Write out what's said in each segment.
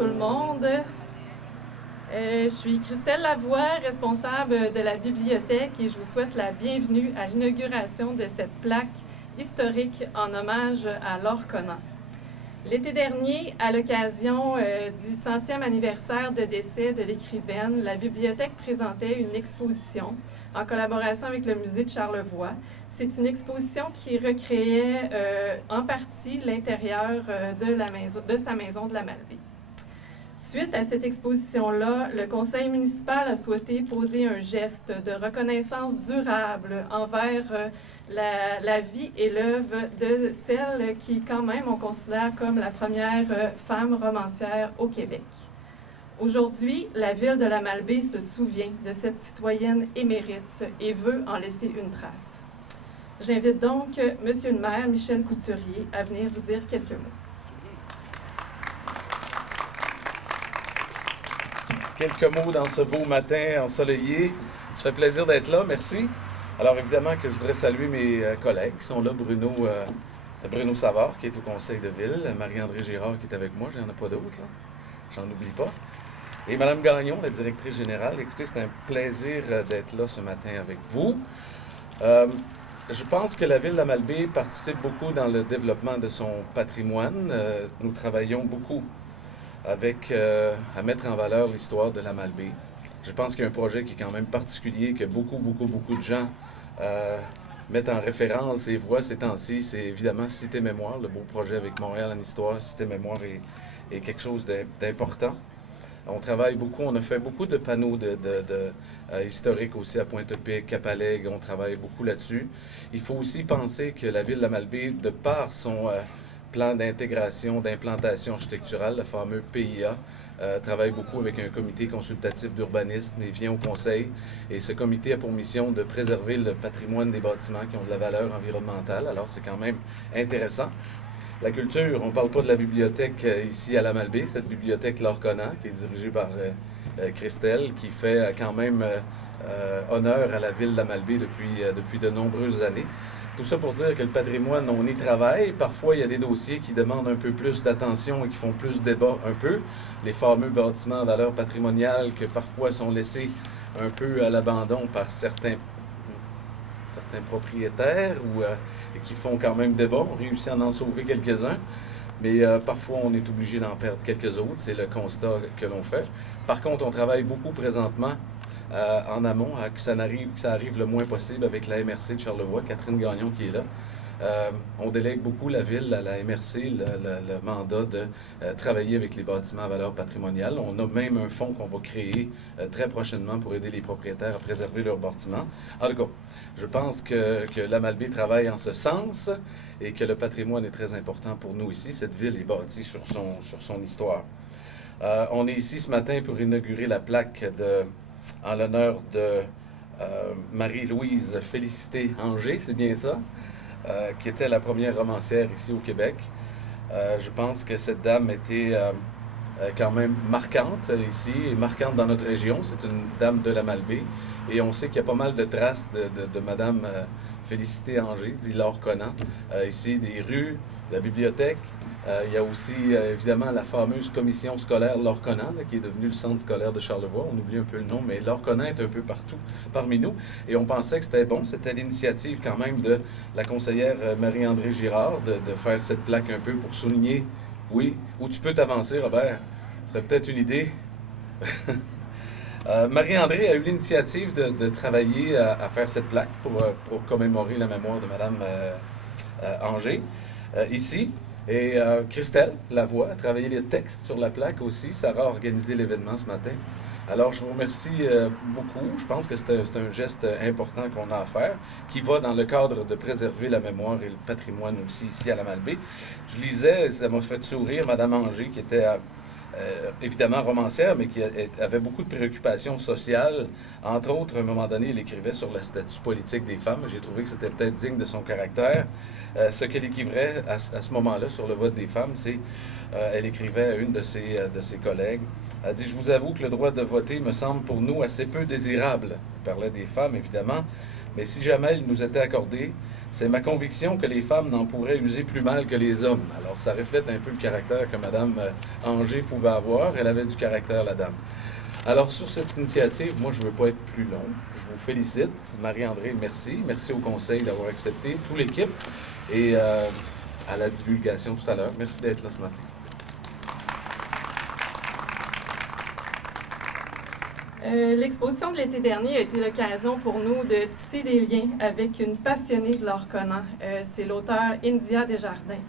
tout le monde. Je suis Christelle Lavoie, responsable de la bibliothèque et je vous souhaite la bienvenue à l'inauguration de cette plaque historique en hommage à Laure Conant. L'été dernier, à l'occasion du 100e anniversaire de décès de l'écrivaine, la bibliothèque présentait une exposition en collaboration avec le musée de Charlevoix. C'est une exposition qui recréait en partie l'intérieur de sa maison de la Malbaie. Suite à cette exposition-là, le conseil municipal a souhaité poser un geste de reconnaissance durable envers la vie et l'œuvre de celle qui, quand même, on considère comme la première femme romancière au Québec. Aujourd'hui, la ville de la Malbaie se souvient de cette citoyenne émérite et veut en laisser une trace. J'invite donc Monsieur le maire Michel Couturier à venir vous dire quelques mots. Quelques mots dans ce beau matin ensoleillé. Ça fait plaisir d'être là, merci. Alors évidemment que je voudrais saluer mes collègues qui sont là, Bruno Savard qui est au conseil de ville, Marie-André Girard qui est avec moi, j'en ai pas d'autres, là. J'en oublie pas. Et Mme Gagnon, la directrice générale. Écoutez, c'est un plaisir d'être là ce matin avec vous. Je pense que la ville de la Malbaie participe beaucoup dans le développement de son patrimoine. Nous travaillons beaucoup à mettre en valeur l'histoire de la Malbaie. Je pense qu'il y a un projet qui est quand même particulier, que beaucoup de gens mettent en référence et voient ces temps-ci. C'est évidemment Cité Mémoire, le beau projet avec Montréal en histoire. Cité Mémoire est quelque chose d'important. On travaille beaucoup, on a fait beaucoup de panneaux historiques aussi à Pointe-Pic, Capalègue, on travaille beaucoup là-dessus. Il faut aussi penser que la ville de la Malbaie, de par son plan d'intégration, d'implantation architecturale, le fameux PIA, travaille beaucoup avec un comité consultatif d'urbanisme et vient au conseil. Et ce comité a pour mission de préserver le patrimoine des bâtiments qui ont de la valeur environnementale. Alors, c'est quand même intéressant. La culture, on ne parle pas de la bibliothèque ici à la Malbaie, cette bibliothèque Laure Conant, qui est dirigée par Christelle, qui fait quand même honneur à la ville de la Malbaie depuis de nombreuses années. Tout ça pour dire que le patrimoine, on y travaille. Parfois, il y a des dossiers qui demandent un peu plus d'attention et qui font plus débat un peu. Les fameux bâtiments à valeur patrimoniale que parfois sont laissés un peu à l'abandon par certains propriétaires et qui font quand même débat. On réussit à en sauver quelques-uns, mais parfois on est obligé d'en perdre quelques autres. C'est le constat que l'on fait. Par contre, on travaille beaucoup présentement en amont, que ça arrive le moins possible avec la MRC de Charlevoix, Catherine Gagnon qui est là. On délègue beaucoup la ville à la MRC, le mandat de travailler avec les bâtiments à valeur patrimoniale. On a même un fonds qu'on va créer très prochainement pour aider les propriétaires à préserver leurs bâtiments. En tout cas, je pense que la Malbaie travaille en ce sens et que le patrimoine est très important pour nous ici. Cette ville est bâtie sur son histoire. On est ici ce matin pour inaugurer la plaque en l'honneur de Marie-Louise Félicité Anger, c'est bien ça, qui était la première romancière ici au Québec. Je pense que cette dame était quand même marquante ici, et marquante dans notre région. C'est une dame de la Malbaie, et on sait qu'il y a pas mal de traces de Madame Félicité Anger, dit Laure Conant, ici, des rues, la bibliothèque. Il y a aussi, évidemment, la fameuse commission scolaire Laure Conant, qui est devenue le centre scolaire de Charlevoix. On oublie un peu le nom, mais Laure Conant est un peu partout parmi nous. Et on pensait que c'était bon. C'était l'initiative quand même de la conseillère Marie-André Girard de faire cette plaque un peu pour souligner, oui, où tu peux t'avancer, Robert. Ce serait peut-être une idée. Marie-André a eu l'initiative de travailler à faire cette plaque pour commémorer la mémoire de Mme Anger, ici. Et Christelle Lavoie a travaillé les textes sur la plaque aussi. Sarah a organisé l'événement ce matin. Alors, je vous remercie beaucoup. Je pense que c'est un geste important qu'on a à faire, qui va dans le cadre de préserver la mémoire et le patrimoine aussi ici à la Malbaie. Je lisais, ça m'a fait sourire, Mme Anger, qui était évidemment romancière, mais qui avait beaucoup de préoccupations sociales. Entre autres, à un moment donné, elle écrivait sur le statut politique des femmes. J'ai trouvé que c'était peut-être digne de son caractère. Ce qu'elle écrivait à ce moment-là sur le vote des femmes, c'est, elle écrivait à une de ses collègues, elle dit « Je vous avoue que le droit de voter me semble pour nous assez peu désirable. » Elle parlait des femmes, évidemment. mais si jamais il nous était accordé, c'est ma conviction que les femmes n'en pourraient user plus mal que les hommes. Alors, ça reflète un peu le caractère que Mme Anger pouvait avoir. Elle avait du caractère, la dame. Alors, sur cette initiative, moi, je ne veux pas être plus long. Je vous félicite. Marie-André, merci. Merci au conseil d'avoir accepté, toute l'équipe, et à la divulgation tout à l'heure. Merci d'être là ce matin. L'exposition de l'été dernier a été l'occasion pour nous de tisser des liens avec une passionnée de l'art Conan. C'est l'auteure India Desjardins.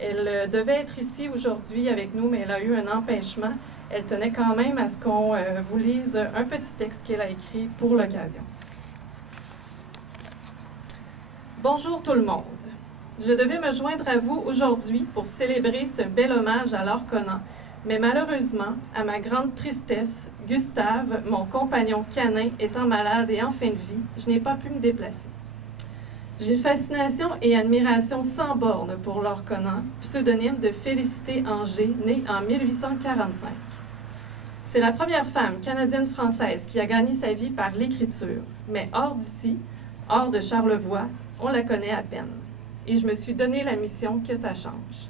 Elle devait être ici aujourd'hui avec nous, mais elle a eu un empêchement. Elle tenait quand même à ce qu'on vous lise un petit texte qu'elle a écrit pour l'occasion. Bonjour tout le monde. Je devais me joindre à vous aujourd'hui pour célébrer ce bel hommage à l'art Conan. Mais malheureusement, à ma grande tristesse, Gustave, mon compagnon canin, étant malade et en fin de vie, je n'ai pas pu me déplacer. J'ai une fascination et admiration sans borne pour Laure Conan, pseudonyme de Félicité Anger, née en 1845. C'est la première femme canadienne-française qui a gagné sa vie par l'écriture, mais hors d'ici, hors de Charlevoix, on la connaît à peine. Et je me suis donné la mission que ça change.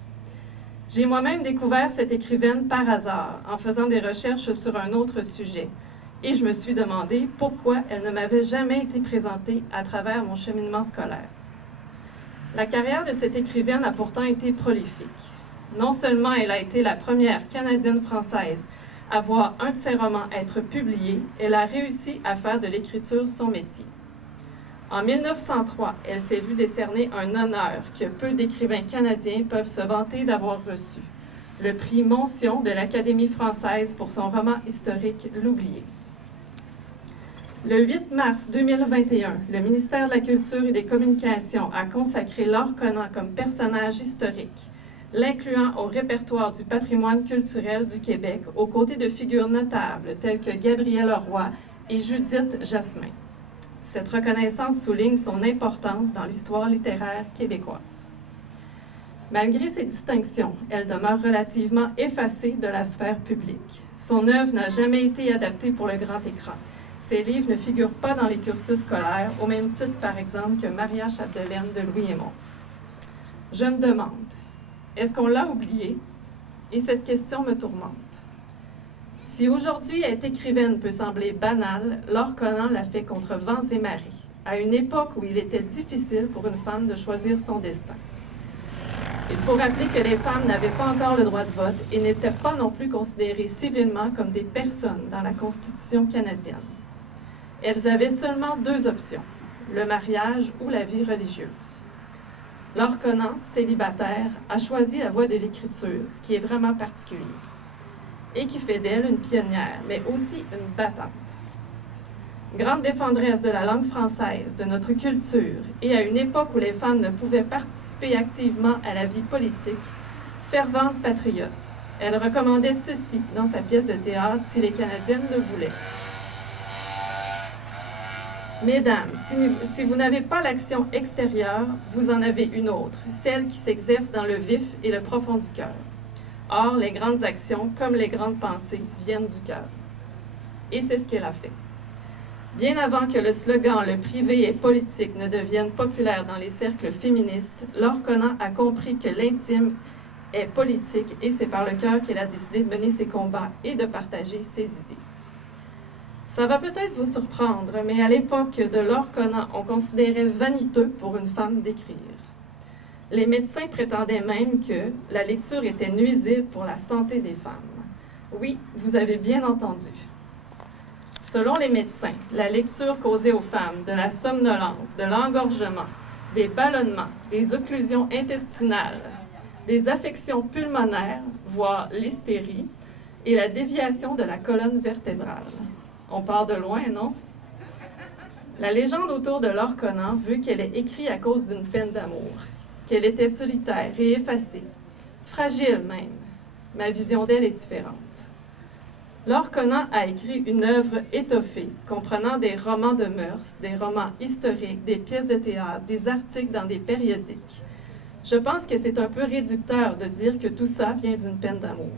J'ai moi-même découvert cette écrivaine par hasard, en faisant des recherches sur un autre sujet, et je me suis demandé pourquoi elle ne m'avait jamais été présentée à travers mon cheminement scolaire. La carrière de cette écrivaine a pourtant été prolifique. Non seulement elle a été la première Canadienne-française à voir un de ses romans être publié, elle a réussi à faire de l'écriture son métier. En 1903, elle s'est vue décerner un honneur que peu d'écrivains canadiens peuvent se vanter d'avoir reçu, le prix Montsion de l'Académie française pour son roman historique L'Oublié. Le 8 mars 2021, le ministère de la Culture et des Communications a consacré Laure Conan comme personnage historique, l'incluant au répertoire du patrimoine culturel du Québec aux côtés de figures notables telles que Gabrielle Roy et Judith Jasmin. Cette reconnaissance souligne son importance dans l'histoire littéraire québécoise. Malgré ces distinctions, elle demeure relativement effacée de la sphère publique. Son œuvre n'a jamais été adaptée pour le grand écran. Ses livres ne figurent pas dans les cursus scolaires, au même titre, par exemple, que Maria Chapdelaine de Louis Aymon. Je me demande, est-ce qu'on l'a oublié? Et cette question me tourmente. Si aujourd'hui être écrivaine peut sembler banal, Laure Conan l'a fait contre vents et marées, à une époque où il était difficile pour une femme de choisir son destin. Il faut rappeler que les femmes n'avaient pas encore le droit de vote et n'étaient pas non plus considérées civilement comme des personnes dans la Constitution canadienne. Elles avaient seulement deux options, le mariage ou la vie religieuse. Laure Conan, célibataire, a choisi la voie de l'écriture, ce qui est vraiment particulier, et qui fait d'elle une pionnière, mais aussi une battante. Grande défendresse de la langue française, de notre culture, et à une époque où les femmes ne pouvaient participer activement à la vie politique, fervente patriote, elle recommandait ceci dans sa pièce de théâtre si les Canadiennes le voulaient. Mesdames, si vous n'avez pas l'action extérieure, vous en avez une autre, celle qui s'exerce dans le vif et le profond du cœur. Or, les grandes actions, comme les grandes pensées, viennent du cœur. Et c'est ce qu'elle a fait. Bien avant que le slogan « Le privé est politique » ne devienne populaire dans les cercles féministes, Laure Conan a compris que l'intime est politique et c'est par le cœur qu'elle a décidé de mener ses combats et de partager ses idées. Ça va peut-être vous surprendre, mais à l'époque de Laure Conan, on considérait vaniteux pour une femme d'écrire. Les médecins prétendaient même que la lecture était nuisible pour la santé des femmes. Oui, vous avez bien entendu. Selon les médecins, la lecture causait aux femmes de la somnolence, de l'engorgement, des ballonnements, des occlusions intestinales, des affections pulmonaires, voire l'hystérie, et la déviation de la colonne vertébrale. On part de loin, non? La légende autour de Laure Conan veut qu'elle ait écrit à cause d'une peine d'amour, qu'elle était solitaire et effacée, fragile même. Ma vision d'elle est différente. Laure Conan a écrit une œuvre étoffée, comprenant des romans de mœurs, des romans historiques, des pièces de théâtre, des articles dans des périodiques. Je pense que c'est un peu réducteur de dire que tout ça vient d'une peine d'amour.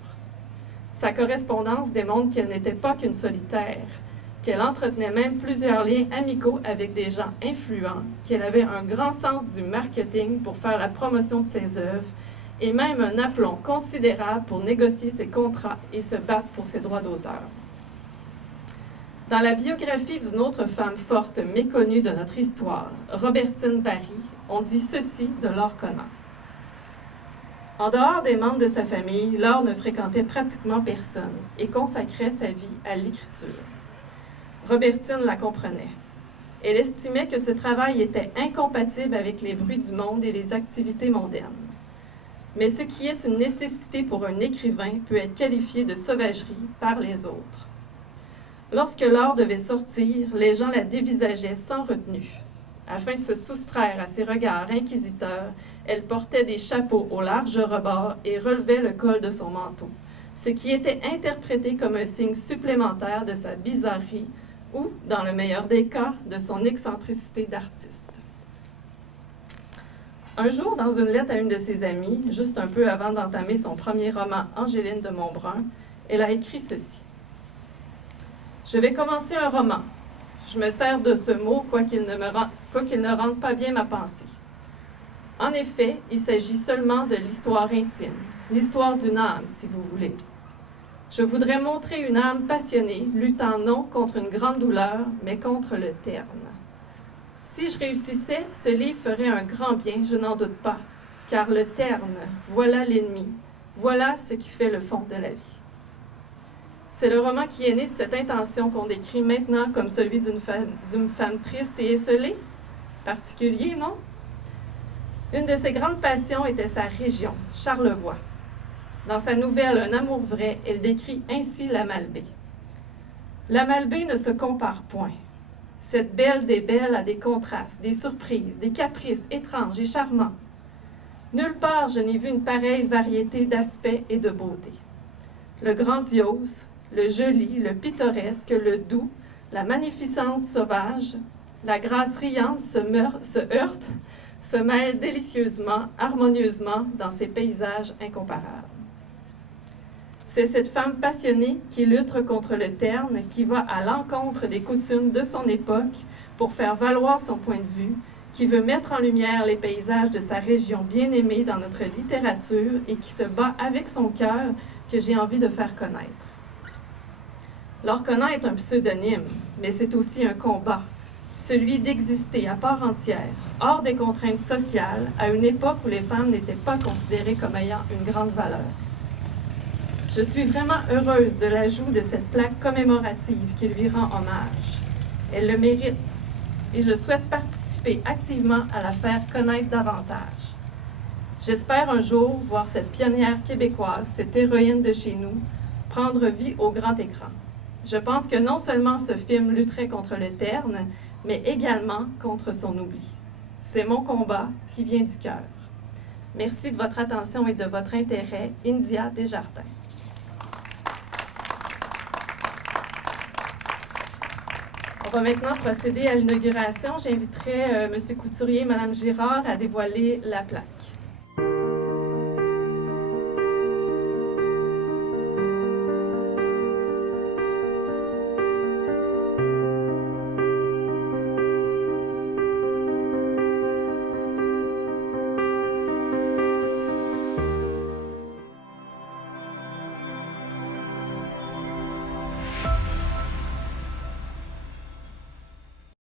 Sa correspondance démontre qu'elle n'était pas qu'une solitaire, qu'elle entretenait même plusieurs liens amicaux avec des gens influents, qu'elle avait un grand sens du marketing pour faire la promotion de ses œuvres et même un aplomb considérable pour négocier ses contrats et se battre pour ses droits d'auteur. Dans la biographie d'une autre femme forte méconnue de notre histoire, Robertine Barry, on dit ceci de Laure Conant. En dehors des membres de sa famille, Laure ne fréquentait pratiquement personne et consacrait sa vie à l'écriture. Robertine la comprenait. Elle estimait que ce travail était incompatible avec les bruits du monde et les activités mondaines. Mais ce qui est une nécessité pour un écrivain peut être qualifié de sauvagerie par les autres. Lorsque Laure devait sortir, les gens la dévisageaient sans retenue. Afin de se soustraire à ses regards inquisiteurs, elle portait des chapeaux au large rebord et relevait le col de son manteau, ce qui était interprété comme un signe supplémentaire de sa bizarrerie ou, dans le meilleur des cas, de son excentricité d'artiste. Un jour, dans une lettre à une de ses amies, juste un peu avant d'entamer son premier roman « Angéline de Montbrun », elle a écrit ceci. « Je vais commencer un roman. Je me sers de ce mot, quoiqu'il ne rende pas bien ma pensée. En effet, il s'agit seulement de l'histoire intime, l'histoire d'une âme, si vous voulez. Je voudrais montrer une âme passionnée, luttant non contre une grande douleur, mais contre le terne. Si je réussissais, ce livre ferait un grand bien, je n'en doute pas, car le terne, voilà l'ennemi, voilà ce qui fait le fond de la vie. » C'est le roman qui est né de cette intention qu'on décrit maintenant comme celui d'une femme triste et esseulée. Particulier, non? Une de ses grandes passions était sa région, Charlevoix. Dans sa nouvelle « Un amour vrai », elle décrit ainsi la Malbaie. « La Malbaie ne se compare point. Cette belle des belles a des contrastes, des surprises, des caprices étranges et charmants. Nulle part je n'ai vu une pareille variété d'aspects et de beauté. Le grandiose, le joli, le pittoresque, le doux, la magnificence sauvage, la grâce riante se heurte, se mêle délicieusement, harmonieusement dans ces paysages incomparables. C'est cette femme passionnée qui lutte contre le terne, qui va à l'encontre des coutumes de son époque pour faire valoir son point de vue, qui veut mettre en lumière les paysages de sa région bien-aimée dans notre littérature et qui se bat avec son cœur que j'ai envie de faire connaître. Laure Conant est un pseudonyme, mais c'est aussi un combat, celui d'exister à part entière, hors des contraintes sociales, à une époque où les femmes n'étaient pas considérées comme ayant une grande valeur. Je suis vraiment heureuse de l'ajout de cette plaque commémorative qui lui rend hommage. Elle le mérite et je souhaite participer activement à la faire connaître davantage. J'espère un jour voir cette pionnière québécoise, cette héroïne de chez nous, prendre vie au grand écran. Je pense que non seulement ce film lutterait contre le terne, mais également contre son oubli. C'est mon combat qui vient du cœur. Merci de votre attention et de votre intérêt. India Desjardins. On va maintenant procéder à l'inauguration. J'inviterai M. Couturier et Mme Girard à dévoiler la plaque.